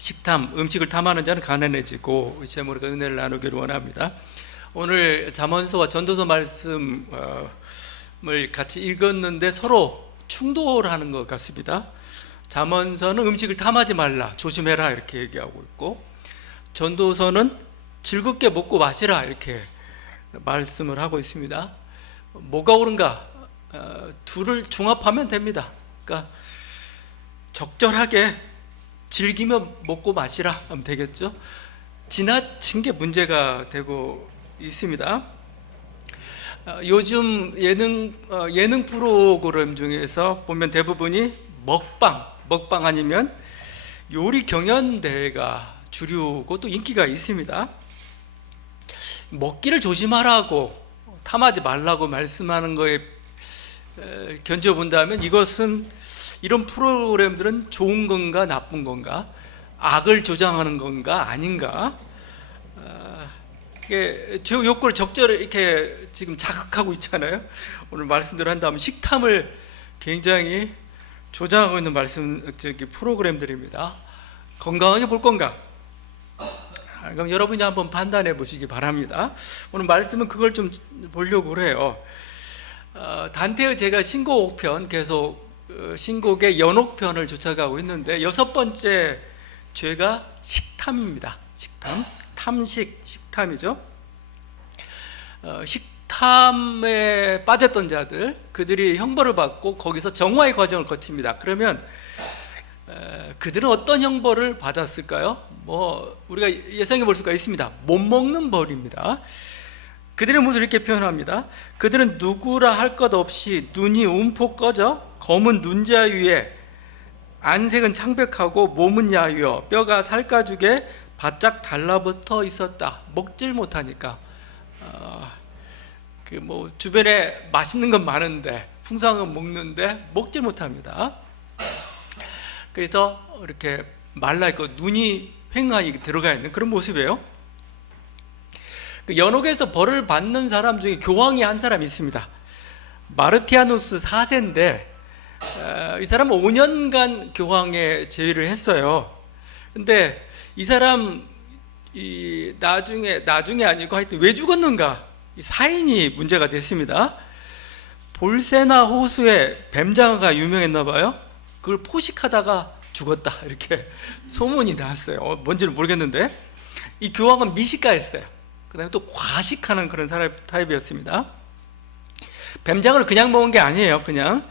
식탐, 음식을 탐하는 자는 가난해지고, 이 제목으로 은혜를 나누기를 원합니다. 오늘 잠언서와 전도서 말씀을 같이 읽었는데 서로 충돌하는 것 같습니다. 잠언서는 음식을 탐하지 말라, 조심해라 이렇게 얘기하고 있고, 전도서는 즐겁게 먹고 마시라 이렇게 말씀을 하고 있습니다. 뭐가 옳은가? 둘을 종합하면 됩니다. 그러니까 적절하게 즐기며 먹고 마시라 하면 되겠죠. 지나친 게 문제가 되고 있습니다. 요즘 예능 프로그램 중에서 보면 대부분이 먹방 아니면 요리 경연 대회가 주류고 또 인기가 있습니다. 먹기를 조심하라고, 탐하지 말라고 말씀하는 거에 견뎌본다면 이것은, 이런 프로그램들은 좋은 건가 나쁜 건가, 악을 조장하는 건가 아닌가, 제 욕구를 적절히 이렇게 지금 자극하고 있잖아요. 오늘 말씀대로 한다면 식탐을 굉장히 조장하고 있는 프로그램들입니다. 건강하게 볼 건가? 그럼 여러분이 한번 판단해 보시기 바랍니다. 오늘 말씀은 그걸 좀 보려고 해요. 단테의 제가 신곡편 계속 신곡의 연옥편을 쫓아가고 있는데, 6번째 죄가 식탐입니다. 식탐, 탐식, 식탐이죠. 식탐에 빠졌던 자들, 그들이 형벌을 받고 거기서 정화의 과정을 거칩니다. 그러면 그들은 어떤 형벌을 받았을까요? 우리가 예상해 볼 수가 있습니다. 못 먹는 벌입니다. 그들의 모습을 이렇게 표현합니다. 그들은 누구라 할 것 없이 눈이 움푹 꺼져 검은 눈자 위에 안색은 창백하고 몸은 야위어 뼈가 살가죽에 바짝 달라붙어 있었다. 먹질 못하니까. 주변에 맛있는 건 많은데, 풍성한 먹는데 먹질 못합니다. 그래서 이렇게 말라있고 눈이 휑하게 들어가 있는 그런 모습이에요. 연옥에서 벌을 받는 사람 중에 교황이 한 사람이 있습니다. 마르티아누스 4세인데 이 사람은 5년간 교황의 제위를 했어요. 근데 이 사람 나중에 아니고 하여튼 왜 죽었는가, 사인이 문제가 됐습니다. 볼세나 호수에 뱀장어가 유명했나 봐요. 그걸 포식하다가 죽었다 이렇게 소문이 났어요. 뭔지는 모르겠는데, 이 교황은 미식가였어요. 그 다음에 또 과식하는 그런 사람 타입이었습니다. 뱀장어를 그냥 먹은 게 아니에요. 그냥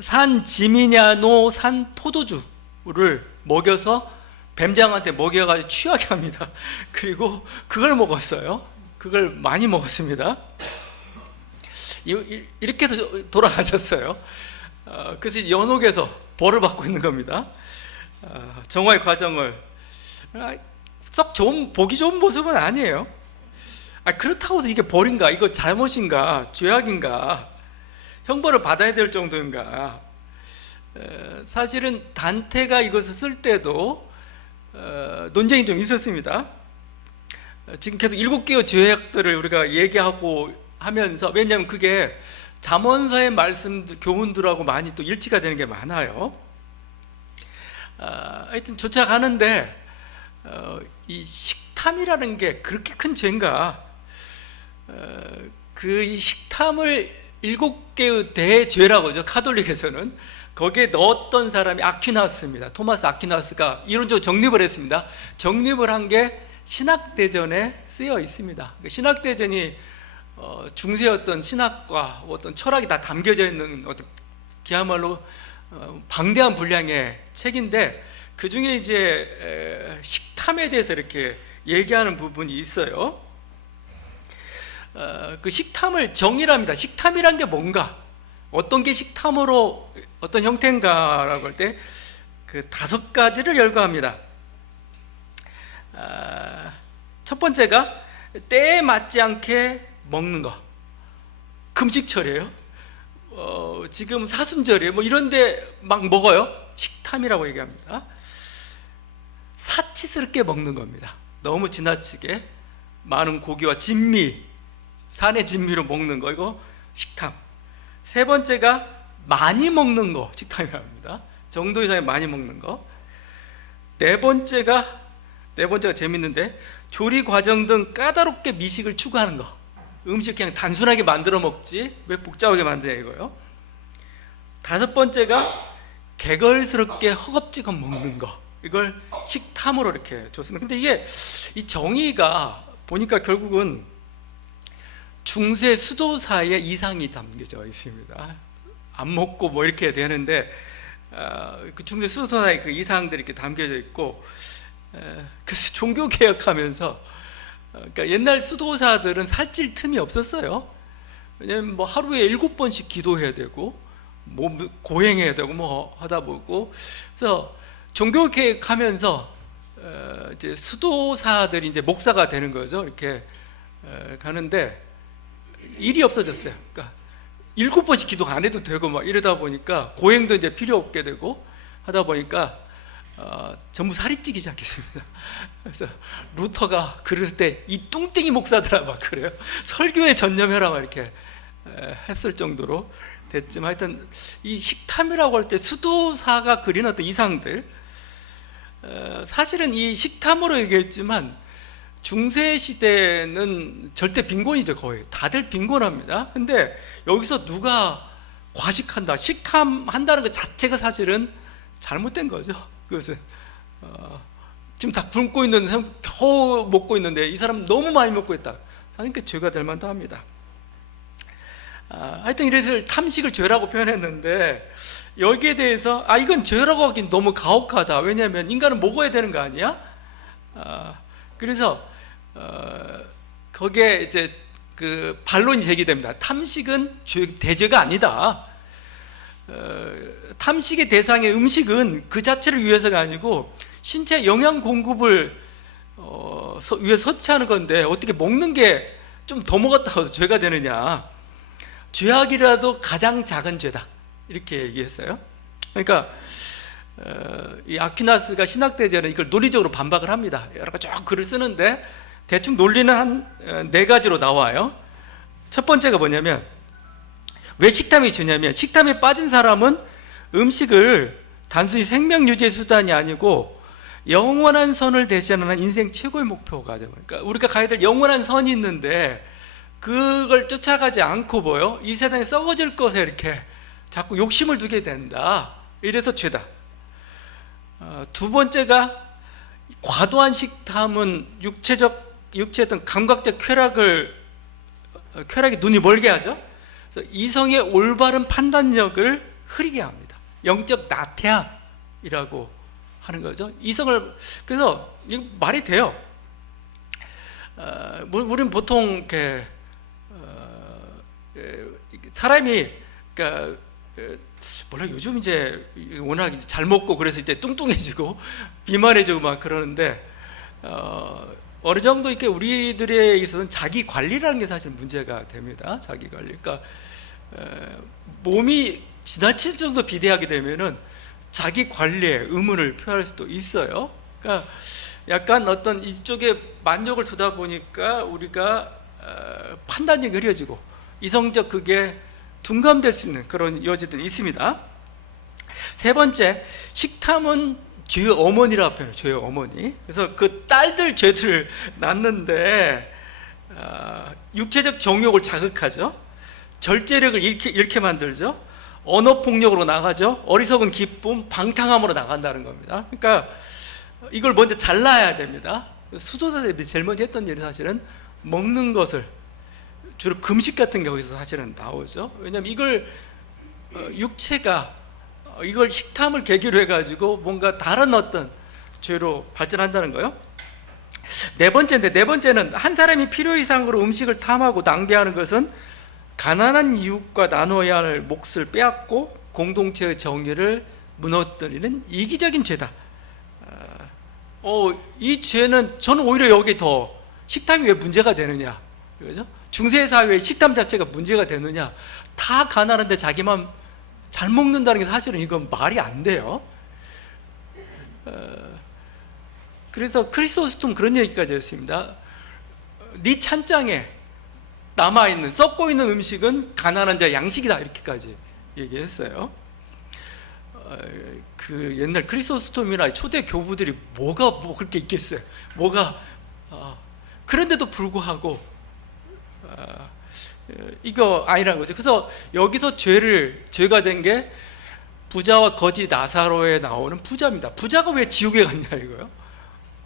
산 지미냐노 산 포도주를 먹여서 뱀장어한테 먹여가지고 취하게 합니다. 그리고 그걸 먹었어요. 그걸 많이 먹었습니다. 이렇게 돌아가셨어요. 그래서 연옥에서 벌을 받고 있는 겁니다. 정화의 과정을 썩 보기 좋은 모습은 아니에요. 그렇다고 해서 이게 벌인가, 이거 잘못인가, 죄악인가, 형벌을 받아야 될 정도인가. 사실은 단테가 이것을 쓸 때도 논쟁이 좀 있었습니다. 지금 계속 7개의 죄악들을 우리가 얘기하고 하면서, 왜냐하면 그게 잠언서의 말씀들, 교훈들하고 많이 또 일치가 되는 게 많아요. 하여튼 쫓아가는데 이 식탐이라는 게 그렇게 큰 죄인가? 이 식탐을 7개의 대죄라고 하죠. 카톨릭에서는. 거기에 넣었던 사람이 아퀴나스입니다. 토마스 아퀴나스가 이론적으로 정립을 했습니다. 정립을 한 게 신학대전에 쓰여 있습니다. 신학대전이 중세였던 신학과 어떤 철학이 다 담겨져 있는 그야말로 방대한 분량의 책인데, 그 중에 이제 식탐에 대해서 이렇게 얘기하는 부분이 있어요. 그 식탐을 정의합니다. 식탐이란 게 뭔가, 어떤 게 식탐으로 어떤 형태인가라고 할 때 그 5가지를 열거합니다. 첫 번째가 때에 맞지 않게 먹는 거. 금식철이에요. 지금 사순절이에요. 이런데 막 먹어요. 식탐이라고 얘기합니다. 사치스럽게 먹는 겁니다. 너무 지나치게 많은 고기와 진미, 산의 진미로 먹는 거, 이거 식탐. 세 번째가 많이 먹는 거, 식탐이랍니다. 정도 이상의 많이 먹는 거. 네 번째가 재밌는데, 조리 과정 등 까다롭게 미식을 추구하는 거. 음식 그냥 단순하게 만들어 먹지 왜 복잡하게 만드냐 이거요. 다섯 번째가 개걸스럽게 허겁지겁 먹는 거. 이걸 식탐으로 이렇게 줬습니다. 근데 이게 이 정의가 보니까 결국은 중세 수도사의 이상이 담겨져 있습니다. 안 먹고 뭐 이렇게 되는데, 그 중세 수도사의 그 이상들이 이렇게 담겨져 있고, 그래서 종교 개혁하면서, 그러니까 옛날 수도사들은 살찔 틈이 없었어요. 왜냐면 뭐 하루에 7번씩 기도해야 되고, 뭐 고행해야 되고 뭐 하다 보고, 그래서 종교 개혁하면서 이제 수도사들이 이제 목사가 되는 거죠. 이렇게 가는데 일이 없어졌어요. 그러니까 7번씩 기도 안 해도 되고 막 이러다 보니까 고행도 이제 필요 없게 되고 하다 보니까 전부 살이 찌기 시작했습니다. 그래서 루터가 그럴 때 이 뚱땡이 목사들아 막 그래요. 설교에 전념해라 막 이렇게 했을 정도로 됐지만, 하여튼 이 식탐이라고 할 때 수도사가 그린 어떤 이상들, 사실은 이 식탐으로 얘기했지만 중세 시대는 절대 빈곤이죠. 거의 다들 빈곤합니다. 근데 여기서 누가 과식한다, 식탐한다는 것 자체가 사실은 잘못된 거죠. 그것은 지금 다 굶고 있는 사람, 겨우 먹고 있는데 이 사람 너무 많이 먹고 있다. 사실 그 죄가 될 만도 합니다. 하여튼 이래서 탐식을 죄라고 표현했는데, 여기에 대해서 이건 죄라고 하긴 너무 가혹하다. 왜냐하면 인간은 먹어야 되는 거 아니야? 그래서 거기에 이제 그 반론이 제기됩니다. 탐식은 대죄가 아니다. 탐식의 대상의 음식은 그 자체를 위해서가 아니고 신체 영양 공급을 위해 섭취하는 건데, 어떻게 먹는 게 좀 더 먹었다고 해서 죄가 되느냐. 죄악이라도 가장 작은 죄다, 이렇게 얘기했어요. 그러니까 이 아퀴나스가 신학대제는 이걸 논리적으로 반박을 합니다. 여러 가지 쭉 글을 쓰는데 대충 논리는 한 4가지로 나와요. 첫 번째가 뭐냐면, 왜 식탐이 주냐면, 식탐에 빠진 사람은 음식을 단순히 생명 유지의 수단이 아니고 영원한 선을 대신하는 인생 최고의 목표가 되고, 그러니까 우리가 가야 될 영원한 선이 있는데 그걸 쫓아가지 않고 이 세상에 썩어질 것에 이렇게 자꾸 욕심을 두게 된다. 이래서 죄다. 두 번째가, 과도한 식탐은 육체 어떤 감각적 쾌락이 눈이 멀게 하죠. 그래서 이성의 올바른 판단력을 흐리게 합니다. 영적 나태함이라고 하는 거죠. 이성을, 그래서 이거 말이 돼요. 우리는 보통 이렇게 사람이, 그러니까 몰라, 요즘 이제 워낙 잘 먹고 그래서 이제 뚱뚱해지고 비만해지고 막 그러는데, 어느 정도 이렇게 우리들에 있어서는 자기 관리라는 게 사실 문제가 됩니다. 자기 관리. 그러니까 몸이 지나칠 정도 비대하게 되면은 자기 관리에 의문을 표할 수도 있어요. 그러니까 약간 어떤 이쪽에 만족을 두다 보니까 우리가 판단력이 흐려지고 이성적 그게 둔감될 수 있는 그런 여지들이 있습니다. 세 번째, 식탐은 죄의 어머니라고 표현해요. 죄의 어머니. 그래서 그 딸들 죄를 낳는데 육체적 정욕을 자극하죠. 절제력을 잃게 만들죠. 언어폭력으로 나가죠. 어리석은 기쁨, 방탕함으로 나간다는 겁니다. 그러니까 이걸 먼저 잘라야 됩니다. 수도사들이 제일 먼저 했던 일이 사실은 먹는 것을, 주로 금식 같은 게 거기서 사실은 나오죠. 왜냐하면 이걸 육체가 이걸 식탐을 계기로 해가지고 뭔가 다른 어떤 죄로 발전한다는 거예요. 네 번째는 한 사람이 필요 이상으로 음식을 탐하고 낭비하는 것은 가난한 이웃과 나눠야 할 몫을 빼앗고 공동체의 정의를 무너뜨리는 이기적인 죄다. 이 죄는 저는 오히려 여기 더 식탐이 왜 문제가 되느냐, 그죠? 중세 사회의 식탐 자체가 문제가 되느냐? 다 가난한데 자기만 잘 먹는다는 게 사실은 이건 말이 안 돼요. 그래서 크리소스톰 그런 얘기까지 했습니다. 네 찬장에 남아있는, 썩고 있는 음식은 가난한 자의 양식이다, 이렇게까지 얘기했어요. 그 옛날 크리소스톰이나 초대 교부들이 뭐가 뭐 그렇게 있겠어요? 뭐가 그런데도 불구하고 이거 아니라는 거죠. 그래서 여기서 죄가 된 게 부자와 거지 나사로에 나오는 부자입니다. 부자가 왜 지옥에 갔냐 이거요?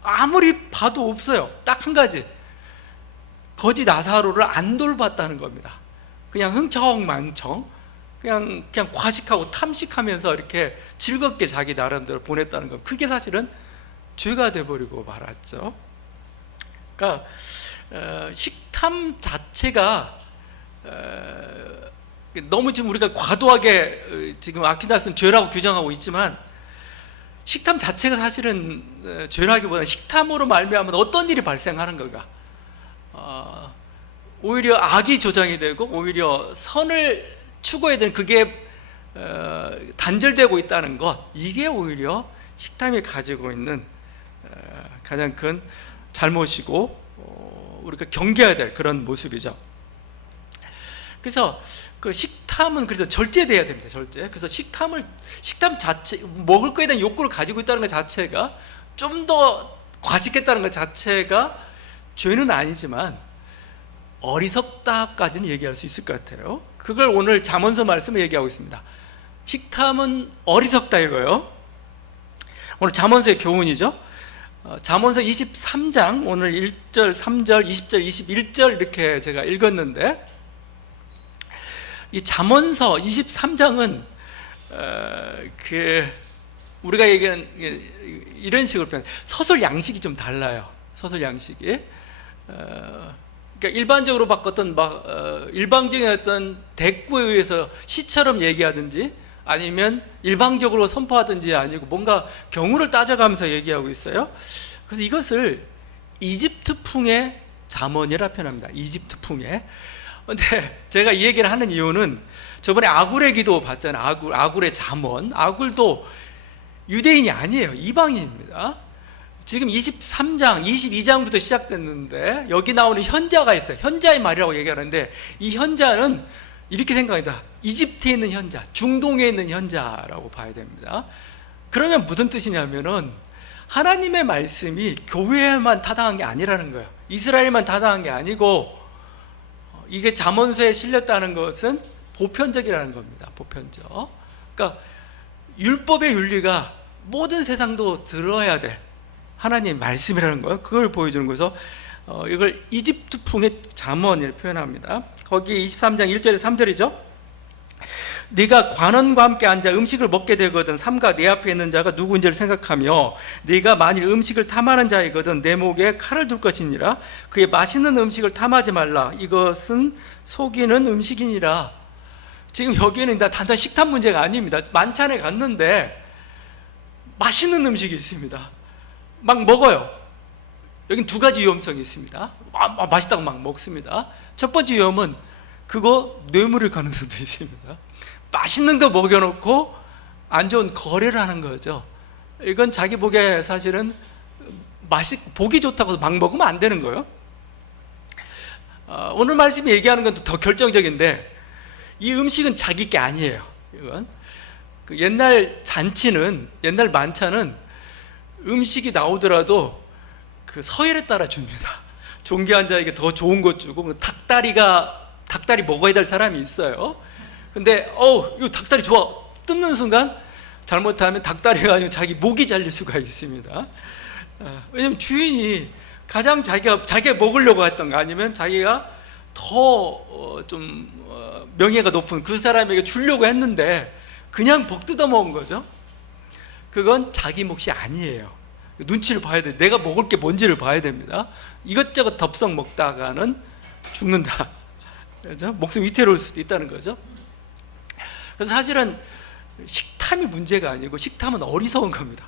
아무리 봐도 없어요. 딱 한 가지, 거지 나사로를 안 돌봤다는 겁니다. 그냥 흥청망청 그냥 과식하고 탐식하면서 이렇게 즐겁게 자기 나름대로 보냈다는 것, 그게 사실은 죄가 돼버리고 말았죠. 그러니까 식탐 자체가 너무 지금 우리가 과도하게 지금 아퀴나스는 죄라고 규정하고 있지만, 식탐 자체가 사실은 죄라기보다는 식탐으로 말미암아 어떤 일이 발생하는 건가, 오히려 악이 조장이 되고 오히려 선을 추구해야 되는 그게 단절되고 있다는 것, 이게 오히려 식탐이 가지고 있는 가장 큰 잘못이고 우리가 경계해야 될 그런 모습이죠. 그래서 그 식탐은 그래서 절제돼야 됩니다. 절제. 그래서 식탐 자체, 먹을 거에 대한 욕구를 가지고 있다는 것 자체가, 좀 더 과식했다는 것 자체가 죄는 아니지만 어리석다까지는 얘기할 수 있을 것 같아요. 그걸 오늘 잠언서 말씀을 얘기하고 있습니다. 식탐은 어리석다 이거요. 오늘 잠언서의 교훈이죠. 잠언서 23장 오늘 1절, 3절, 20절, 21절 이렇게 제가 읽었는데, 이 잠언서 23장은 우리가 얘기하는 이런 식으로 표현, 서술 양식이 좀 달라요. 서술 양식이 그러니까 일반적으로 바꿨던 일방적인 어떤 대꾸에 의해서 시처럼 얘기하든지 아니면 일방적으로 선포하든지 아니고 뭔가 경우를 따져가면서 얘기하고 있어요. 그래서 이것을 이집트풍의 잠언이라 표현합니다. 이집트풍의. 근데 제가 이 얘기를 하는 이유는, 저번에 아굴의 기도 봤잖아요. 아굴의 잠언. 아굴도 유대인이 아니에요. 이방인입니다. 지금 23장, 22장부터 시작됐는데 여기 나오는 현자가 있어요. 현자의 말이라고 얘기하는데, 이 현자는 이렇게 생각합니다. 이집트에 있는 현자, 중동에 있는 현자라고 봐야 됩니다. 그러면 무슨 뜻이냐면은, 하나님의 말씀이 교회에만 타당한 게 아니라는 거예요. 이스라엘만 타당한 게 아니고, 이게 잠언서에 실렸다는 것은 보편적이라는 겁니다. 보편적. 그러니까 율법의 윤리가 모든 세상도 들어야 될 하나님의 말씀이라는 거예요. 그걸 보여주는 거여서 이걸 이집트풍의 잠언이라고 표현합니다. 거기 23장 1절에 3절이죠. 네가 관원과 함께 앉아 음식을 먹게 되거든 삼가 네 앞에 있는 자가 누구인지를 생각하며, 네가 만일 음식을 탐하는 자이거든 내 목에 칼을 둘 것이니라. 그의 맛있는 음식을 탐하지 말라. 이것은 속이는 음식이니라. 지금 여기에는 단순한 식탐 문제가 아닙니다. 만찬에 갔는데 맛있는 음식이 있습니다. 막 먹어요. 여긴 두 가지 위험성이 있습니다. 맛있다고 막 먹습니다. 첫 번째 위험은 그거 뇌물일 가능성도 있습니다. 맛있는 거 먹여놓고 안 좋은 거래를 하는 거죠. 이건 자기 복에 사실은 보기 좋다고 막 먹으면 안 되는 거예요. 오늘 말씀이 얘기하는 건 더 결정적인데, 이 음식은 자기 게 아니에요. 이건 옛날 만찬은 음식이 나오더라도 그 서열에 따라 줍니다. 존귀한 자에게 더 좋은 것 주고, 닭다리 먹어야 될 사람이 있어요. 근데 이거 닭다리 좋아, 뜯는 순간 잘못하면 닭다리가 아니고 자기 목이 잘릴 수가 있습니다. 왜냐면 주인이 가장 자기가 먹으려고 했던 거, 아니면 자기가 더 좀 명예가 높은 그 사람에게 주려고 했는데 그냥 벅 뜯어 먹은 거죠. 그건 자기 몫이 아니에요. 눈치를 봐야 돼. 내가 먹을 게 뭔지를 봐야 됩니다. 이것저것 덥석 먹다가는 죽는다. 그렇죠? 목숨 위태로울 수도 있다는 거죠. 그래서 사실은 식탐이 문제가 아니고, 식탐은 어리석은 겁니다.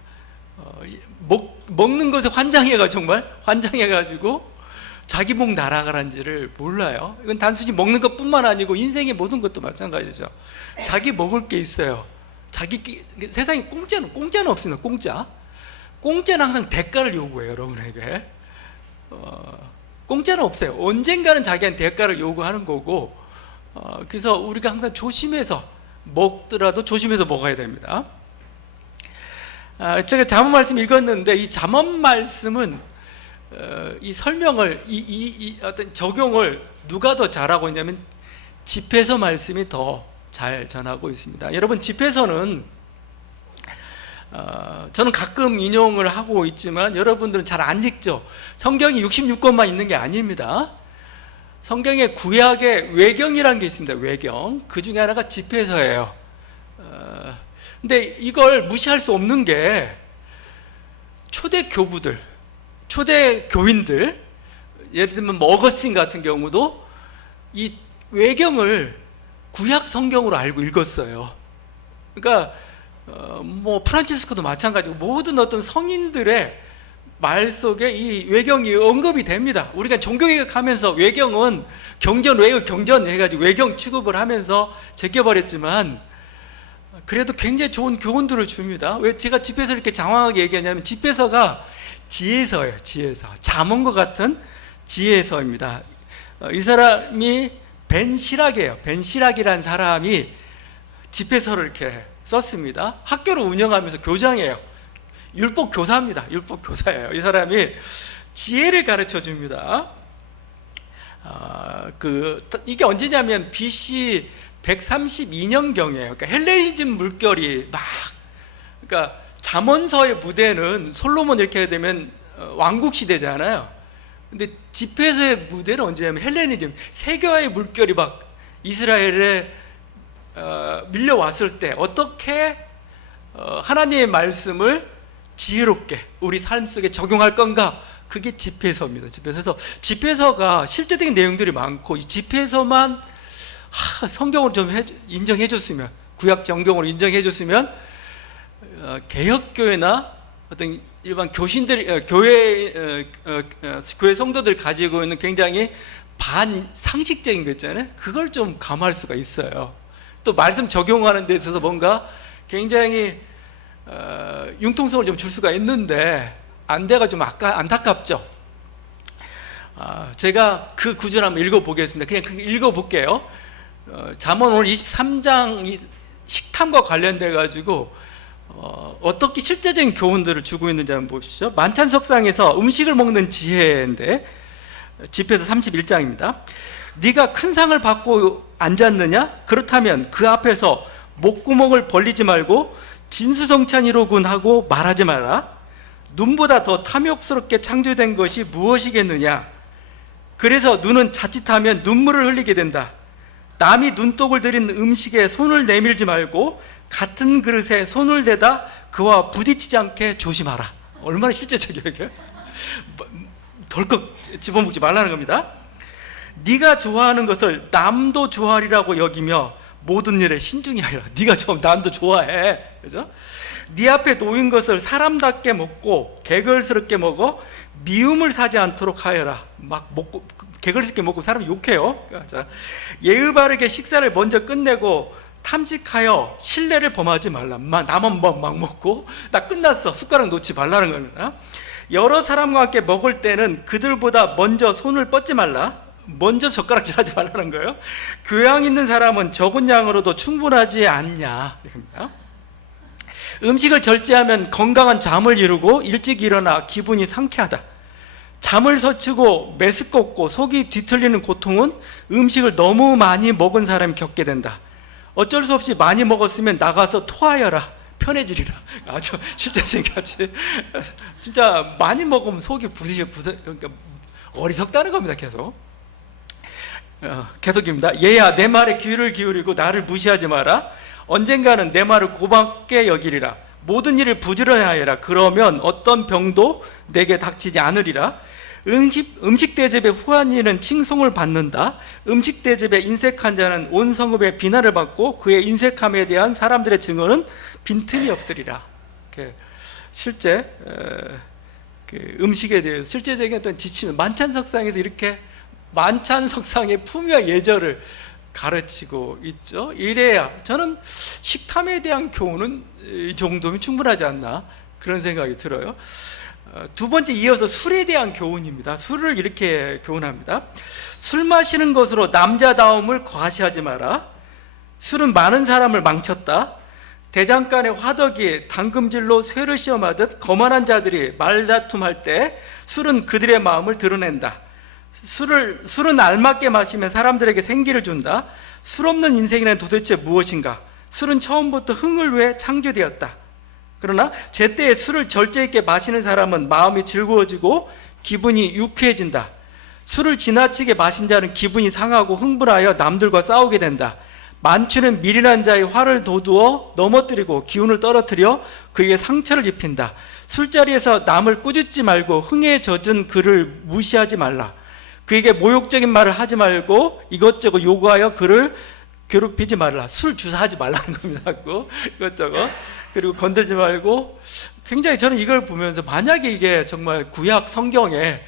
먹는 것에 환장해가지고 자기 목 날아가는지를 몰라요. 이건 단순히 먹는 것뿐만 아니고 인생의 모든 것도 마찬가지죠. 자기 먹을 게 있어요. 세상에 공짜는 없습니다. 공짜는 항상 대가를 요구해요. 여러분에게 공짜는 없어요. 언젠가는 자기한테 대가를 요구하는 거고, 그래서 우리가 항상 조심해서 먹더라도 조심해서 먹어야 됩니다. 제가 잠언 말씀 읽었는데 이 잠언 말씀은 이 설명을 어떤 적용을 누가 더 잘하고 있냐면 집회서 말씀이 더 잘 전하고 있습니다. 여러분, 집회서는 저는 가끔 인용을 하고 있지만 여러분들은 잘 안 읽죠. 성경이 66권만 있는 게 아닙니다. 성경의 구약의 외경이라는 게 있습니다. 외경. 그 중에 하나가 집회서예요. 근데 이걸 무시할 수 없는 게 초대 교부들, 초대 교인들, 예를 들면 어거스틴 같은 경우도 이 외경을 구약 성경으로 알고 읽었어요. 그러니까 프란치스코도 마찬가지고 모든 어떤 성인들의 말 속에 이 외경이 언급이 됩니다. 우리가 종교개혁하면서 외경은 경전 외의 경전 해가지고 외경 취급을 하면서 제껴버렸지만 그래도 굉장히 좋은 교훈들을 줍니다. 왜 제가 집회서 이렇게 장황하게 얘기하냐면 집회서가 지혜서예요. 지혜서. 잠언과 같은 지혜서입니다. 이 사람이 벤 시락이에요. 벤 시락이라는 사람이 집회서를 이렇게 썼습니다. 학교를 운영하면서 교장이에요. 율법 교사입니다. 율법 교사예요. 이 사람이 지혜를 가르쳐 줍니다. 이게 언제냐면 BC 132년경이에요. 그러니까 헬레니즘 물결이 그러니까 잠언서의 무대는 솔로몬 이렇게 되면 왕국 시대잖아요. 근데 집회서의 무대는 언제냐면 헬레니즘, 세계화의 물결이 막 이스라엘에 밀려왔을 때 어떻게 하나님의 말씀을 지혜롭게 우리 삶 속에 적용할 건가? 그게 집회서입니다. 집회서가 실제적인 내용들이 많고 이 집회서만 성경으로 좀 인정해 줬으면, 구약 정경으로 인정해 줬으면 개혁교회나 어떤 일반 교신들이 교회 성도들 가지고 있는 굉장히 반상식적인 거 있잖아요. 그걸 좀 감할 수가 있어요. 또 말씀 적용하는 데 있어서 뭔가 굉장히 융통성을 좀 줄 수가 있는데 안 돼가 좀 안타깝죠. 제가 그 구절 한번 읽어보겠습니다. 그냥 읽어볼게요. 잠언 오늘 23장 식탐과 관련돼 가지고 어떻게 실제적인 교훈들을 주고 있는지 한번 보십시오. 만찬석상에서 음식을 먹는 지혜인데 집회서 31장입니다. 네가 큰 상을 받고 앉았느냐? 그렇다면 그 앞에서 목구멍을 벌리지 말고 진수성찬이로군 하고 말하지 마라. 눈보다 더 탐욕스럽게 창조된 것이 무엇이겠느냐? 그래서 눈은 자칫하면 눈물을 흘리게 된다. 남이 눈독을 들인 음식에 손을 내밀지 말고 같은 그릇에 손을 대다 그와 부딪히지 않게 조심하라. 얼마나 실제적이에요. 덜컥 집어먹지 말라는 겁니다. 네가 좋아하는 것을 남도 좋아하리라고 여기며 모든 일에 신중히 하라. 네가 좋아하면 남도 좋아해. 그죠? 네 앞에 놓인 것을 사람답게 먹고 개걸스럽게 먹어 미움을 사지 않도록 하여라. 막 먹고 개걸스럽게 먹고 사람이 욕해요. 자, 예의 바르게 식사를 먼저 끝내고 탐식하여 신뢰를 범하지 말라. 나만 막 먹고 나 끝났어. 숟가락 놓지 말라는 겁니다. 여러 사람과 함께 먹을 때는 그들보다 먼저 손을 뻗지 말라. 먼저 젓가락질 하지 말라는 거예요. 교양 있는 사람은 적은 양으로도 충분하지 않냐 이겁니다. 음식을 절제하면 건강한 잠을 이루고 일찍 일어나 기분이 상쾌하다. 잠을 설치고 메스껍고 속이 뒤틀리는 고통은 음식을 너무 많이 먹은 사람이 겪게 된다. 어쩔 수 없이 많이 먹었으면 나가서 토하여라. 편해지리라. 아주 실제생같이 진짜 많이 먹으면 속이 그러니까 어리석다는 겁니다. 계속입니다. 얘야 내 말에 귀를 기울이고 나를 무시하지 마라. 언젠가는 내 말을 고맙게 여기리라. 모든 일을 부지런히 하여라. 그러면 어떤 병도 내게 닥치지 않으리라. 음식 대접에 후한 이는 칭송을 받는다. 음식 대접에 인색한 자는 온 성읍의 비난을 받고 그의 인색함에 대한 사람들의 증언은 빈틈이 없으리라. 실제 음식에 대해서 실제적인 어떤 지침, 만찬석상에서 이렇게 만찬석상의 품위와 예절을 가르치고 있죠. 이래야 저는 식탐에 대한 교훈은 이 정도면 충분하지 않나 그런 생각이 들어요. 두 번째 이어서 술에 대한 교훈입니다. 술을 이렇게 교훈합니다. 술 마시는 것으로 남자다움을 과시하지 마라. 술은 많은 사람을 망쳤다. 대장간의 화덕이 당금질로 쇠를 시험하듯 거만한 자들이 말다툼할 때 술은 그들의 마음을 드러낸다. 술은 알맞게 마시면 사람들에게 생기를 준다. 술 없는 인생이란 도대체 무엇인가? 술은 처음부터 흥을 위해 창조되었다. 그러나 제때에 술을 절제 있게 마시는 사람은 마음이 즐거워지고 기분이 유쾌해진다. 술을 지나치게 마신 자는 기분이 상하고 흥분하여 남들과 싸우게 된다. 만취는 미련한 자의 화를 돋우어 넘어뜨리고 기운을 떨어뜨려 그에게 상처를 입힌다. 술자리에서 남을 꾸짖지 말고 흥에 젖은 그를 무시하지 말라. 그에게 모욕적인 말을 하지 말고 이것저것 요구하여 그를 괴롭히지 말라. 술 주사하지 말라는 겁니다. 이것저것. 그리고 건들지 말고. 굉장히 저는 이걸 보면서 만약에 이게 정말 구약 성경에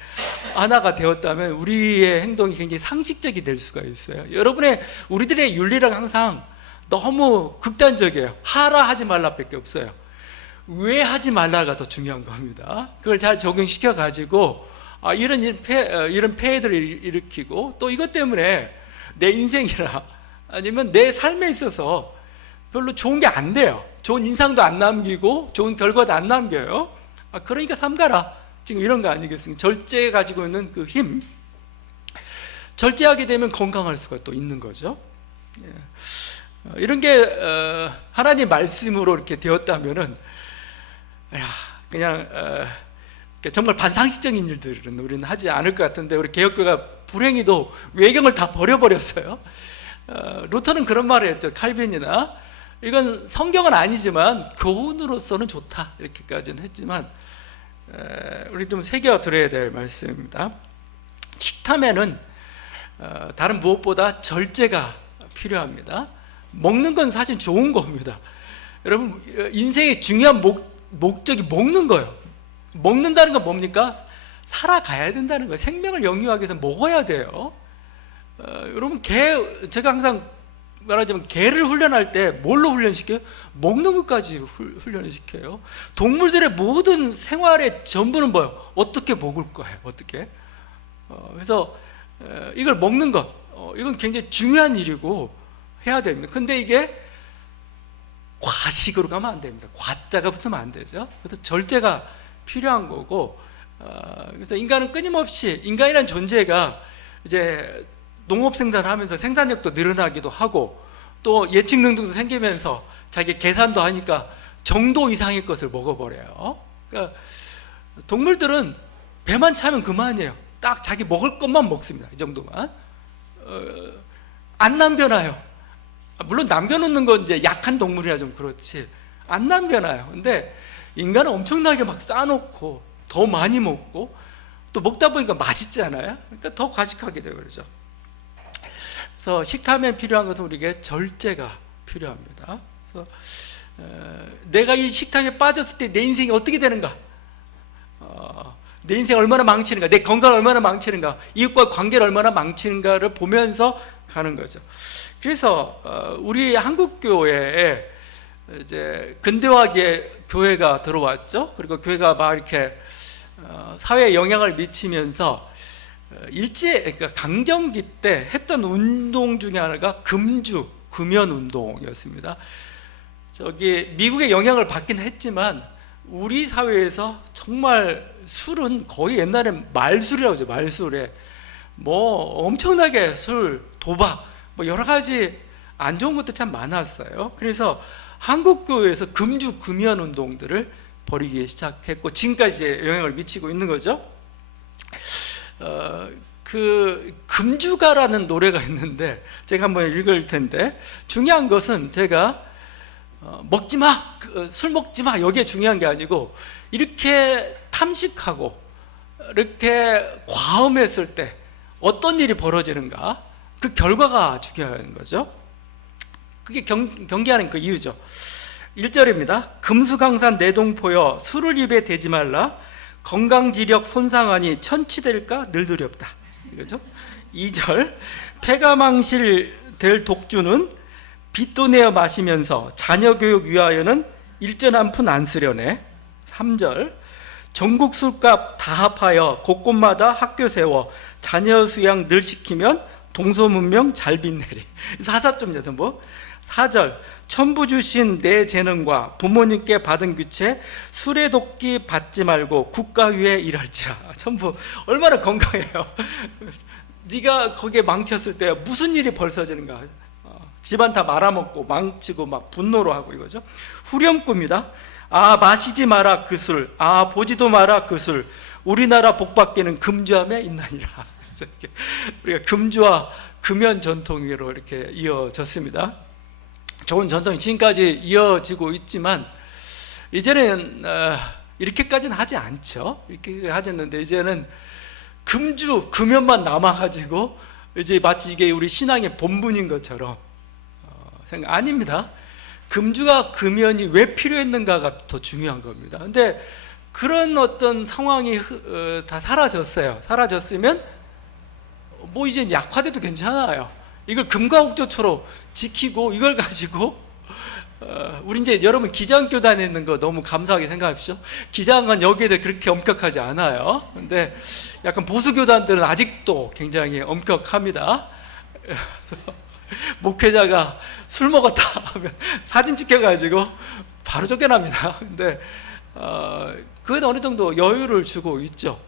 하나가 되었다면 우리의 행동이 굉장히 상식적이 될 수가 있어요. 우리들의 윤리는 항상 너무 극단적이에요. 하라 하지 말라 밖에 없어요. 왜 하지 말라가 더 중요한 겁니다. 그걸 잘 적용시켜 가지고 이런 폐해들을 일으키고, 또 이것 때문에 내 인생이나 아니면 내 삶에 있어서 별로 좋은 게 안 돼요. 좋은 인상도 안 남기고 좋은 결과도 안 남겨요. 그러니까 삼가라, 지금 이런 거 아니겠습니까? 절제 가지고 있는 그 힘, 절제하게 되면 건강할 수가 또 있는 거죠. 이런 게 하나님 말씀으로 이렇게 되었다면은 그냥 정말 반상식적인 일들은 우리는 하지 않을 것 같은데, 우리 개혁교회가 불행히도 외경을 다 버려버렸어요. 루터는 그런 말을 했죠. 칼빈이나 이건 성경은 아니지만 교훈으로서는 좋다 이렇게까지는 했지만, 우리 좀 새겨 들어야 될 말씀입니다. 식탐에는 다른 무엇보다 절제가 필요합니다. 먹는 건 사실 좋은 겁니다. 여러분, 인생의 중요한 목적이 먹는 거예요. 먹는다는 건 뭡니까? 살아가야 된다는 거예요. 생명을 영위하기 위해서 먹어야 돼요. 여러분, 제가 항상 말하자면 개를 훈련할 때 뭘로 훈련시켜요? 먹는 것까지 훈련을 시켜요. 동물들의 모든 생활의 전부는 뭐예요? 어떻게 먹을 거예요? 어떻게? 그래서 이걸 먹는 것, 이건 굉장히 중요한 일이고 해야 됩니다. 근데 이게 과식으로 가면 안 됩니다. 과자가 붙으면 안 되죠. 그래서 절제가 필요한 거고, 그래서 인간은 끊임없이, 인간이라는 존재가 이제 농업 생산하면서 생산력도 늘어나기도 하고, 또 예측 능력도 생기면서 자기 계산도 하니까 정도 이상의 것을 먹어버려요. 그러니까 동물들은 배만 차면 그만이에요. 딱 자기 먹을 것만 먹습니다. 이 정도만. 안 남겨놔요. 물론 남겨놓는 건 이제 약한 동물이라 좀 그렇지, 안 남겨놔요. 근데 인간은 엄청나게 막 싸놓고 더 많이 먹고, 또 먹다 보니까 맛있잖아요. 그러니까 더 과식하게 되고 그러죠. 그래서 식탐에 필요한 것은 우리에게 절제가 필요합니다. 그래서 내가 이 식탐에 빠졌을 때 내 인생이 어떻게 되는가, 내 인생 얼마나 망치는가, 내 건강을 얼마나 망치는가, 이웃과 관계를 얼마나 망치는가를 보면서 가는 거죠. 그래서 우리 한국 교회에 이제 근대화기의 교회가 들어왔죠. 그리고 교회가 막 이렇게 사회에 영향을 미치면서 그러니까 강점기 때 했던 운동 중에 하나가 금연 운동이었습니다. 미국의 영향을 받긴 했지만 우리 사회에서 정말 술은 거의 옛날엔 말술이라고 하죠. 말술에 뭐 엄청나게 술, 도박, 뭐 여러 가지 안 좋은 것도 참 많았어요. 그래서 한국 교회에서 금연 운동들을 벌이기 시작했고 지금까지 영향을 미치고 있는 거죠. 금주가라는 노래가 있는데 제가 한번 읽을 텐데, 중요한 것은 제가 먹지 마, 술 먹지 마, 여기에 중요한 게 아니고, 이렇게 탐식하고 이렇게 과음했을 때 어떤 일이 벌어지는가, 그 결과가 중요한 거죠. 그게 경계하는 그 이유죠. 1절입니다. 금수강산 내동포여 술을 입에 대지 말라. 건강지력 손상하니 천치될까 늘 두렵다. 이거죠. 2절. 폐가망실 될 독주는 빚도 내어 마시면서 자녀 교육 위하여는 일전 한 푼 안 쓰려네. 3절. 전국 술값 다 합하여 곳곳마다 학교 세워 자녀 수양 늘 시키면 동서문명 잘 빛내리. 사사점이죠. 뭐 4절 천부 주신 내 재능과 부모님께 받은 규체 술에 돕기 받지 말고 국가 위에 일할지라. 천부 얼마나 건강해요. 네가 거기에 망쳤을 때 무슨 일이 벌어지는가. 집안 다 말아먹고 망치고 막 분노로 하고 이거죠. 후렴구입니다. 아 마시지 마라 그 술, 아 보지도 마라 그 술, 우리나라 복받기는 금주함에 있나니라. 우리가 금주와 금연 전통으로 이렇게 이어졌습니다. 좋은 전통이 지금까지 이어지고 있지만 이제는 이렇게까지는 하지 않죠. 이렇게 하졌는데 이제는 금주 금연만 남아가지고 이제 마치 이게 우리 신앙의 본분인 것처럼 생각 아닙니다. 금주가 금연이 왜 필요했는가가 더 중요한 겁니다. 근데 그런 어떤 상황이 다 사라졌어요. 사라졌으면 뭐 이제 약화돼도 괜찮아요. 이걸 금과 옥조처럼 지키고 이걸 가지고 우리 이제 여러분 기장교 다니는 거 너무 감사하게 생각하십시오. 기장은 여기에 대해 그렇게 엄격하지 않아요. 근데 약간 보수교단들은 아직도 굉장히 엄격합니다. 목회자가 술 먹었다 하면 사진 찍혀가지고 바로 쫓겨납니다. 근데 그건 어느 정도 여유를 주고 있죠.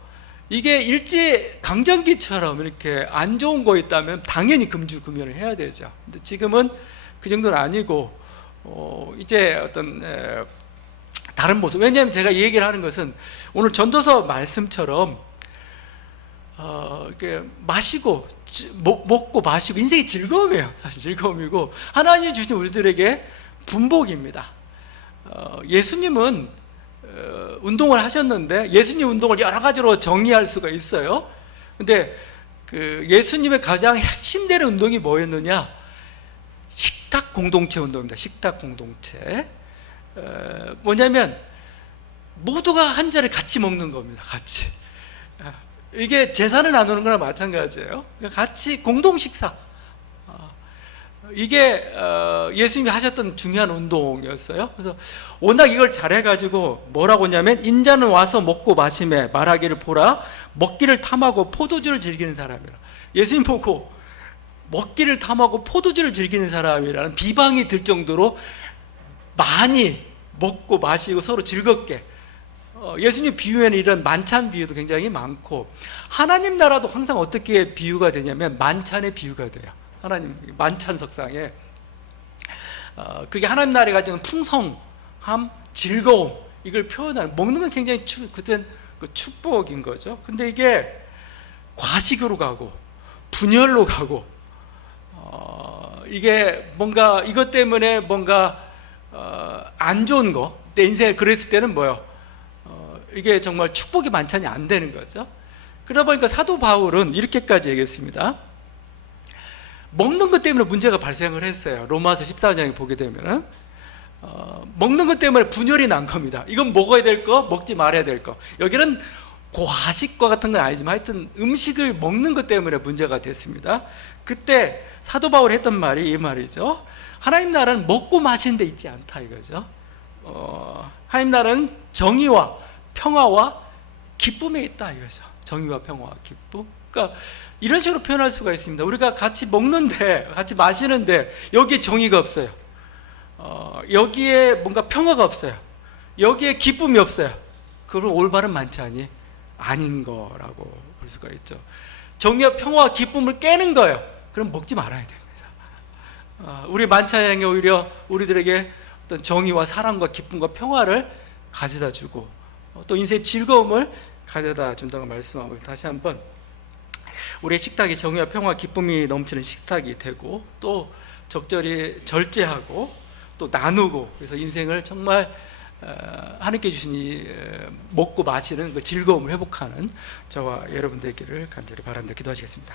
이게 일제 강점기처럼 이렇게 안 좋은 거 있다면 당연히 금주 금연을 해야 되죠. 근데 지금은 그 정도는 아니고 이제 어떤 다른 모습. 왜냐하면 제가 이 얘기를 하는 것은 오늘 전도서 말씀처럼 이렇게 마시고 먹고 마시고 인생이 즐거움이에요. 사실 즐거움이고 하나님이 주신 우리들에게 분복입니다. 예수님은 운동을 하셨는데 예수님 운동을 여러 가지로 정의할 수가 있어요. 근데 그 예수님의 가장 핵심되는 운동이 뭐였느냐? 식탁 공동체 운동입니다. 식탁 공동체. 뭐냐면 모두가 한 자리를 같이 먹는 겁니다. 같이. 이게 재산을 나누는 거나 마찬가지예요. 같이 공동 식사. 이게 예수님이 하셨던 중요한 운동이었어요. 그래서 워낙 이걸 잘해가지고 뭐라고 하냐면 인자는 와서 먹고 마시매 말하기를 보라 먹기를 탐하고 포도주를 즐기는 사람이라. 예수님 보고 먹기를 탐하고 포도주를 즐기는 사람이라는 비방이 들 정도로 많이 먹고 마시고 서로 즐겁게. 예수님 비유에는 이런 만찬 비유도 굉장히 많고 하나님 나라도 항상 어떻게 비유가 되냐면 만찬의 비유가 돼요. 하나님 만찬석상에 그게 하나님 나라에 가지는 풍성함, 즐거움 이걸 표현하는 먹는 건 굉장히 그땐 그 축복인 거죠. 근데 이게 과식으로 가고 분열로 가고 이게 뭔가 이것 때문에 뭔가 안 좋은 거 내 인생에 그랬을 때는 뭐예요? 이게 정말 축복의 만찬이 안 되는 거죠. 그러다 보니까 사도 바울은 이렇게까지 얘기했습니다. 먹는 것 때문에 문제가 발생을 했어요. 로마서 14장에 보게 되면은 먹는 것 때문에 분열이 난 겁니다. 이건 먹어야 될 거, 먹지 말아야 될 거. 여기는 과식과 같은 건 아니지만 하여튼 음식을 먹는 것 때문에 문제가 됐습니다. 그때 사도 바울이 했던 말이 이 말이죠. 하나님 나라는 먹고 마시는 데 있지 않다 이거죠. 하나님 나라는 정의와 평화와 기쁨에 있다 이거죠. 정의와 평화와 기쁨. 그러니까 이런 식으로 표현할 수가 있습니다. 우리가 같이 먹는데 같이 마시는데 여기에 정의가 없어요. 여기에 뭔가 평화가 없어요. 여기에 기쁨이 없어요. 그건 올바른 만찬이 아닌 거라고 볼 수가 있죠. 정의와 평화와 기쁨을 깨는 거예요. 그럼 먹지 말아야 됩니다. 우리 만찬에 오히려 우리들에게 어떤 정의와 사랑과 기쁨과 평화를 가져다 주고 또 인생의 즐거움을 가져다 준다고 말씀하고 다시 한번 우리의 식탁이 정의와 평화 기쁨이 넘치는 식탁이 되고 또 적절히 절제하고 또 나누고 그래서 인생을 정말 하나님께 주신 이 먹고 마시는 그 즐거움을 회복하는 저와 여러분 되기를 간절히 바랍니다. 기도하시겠습니다.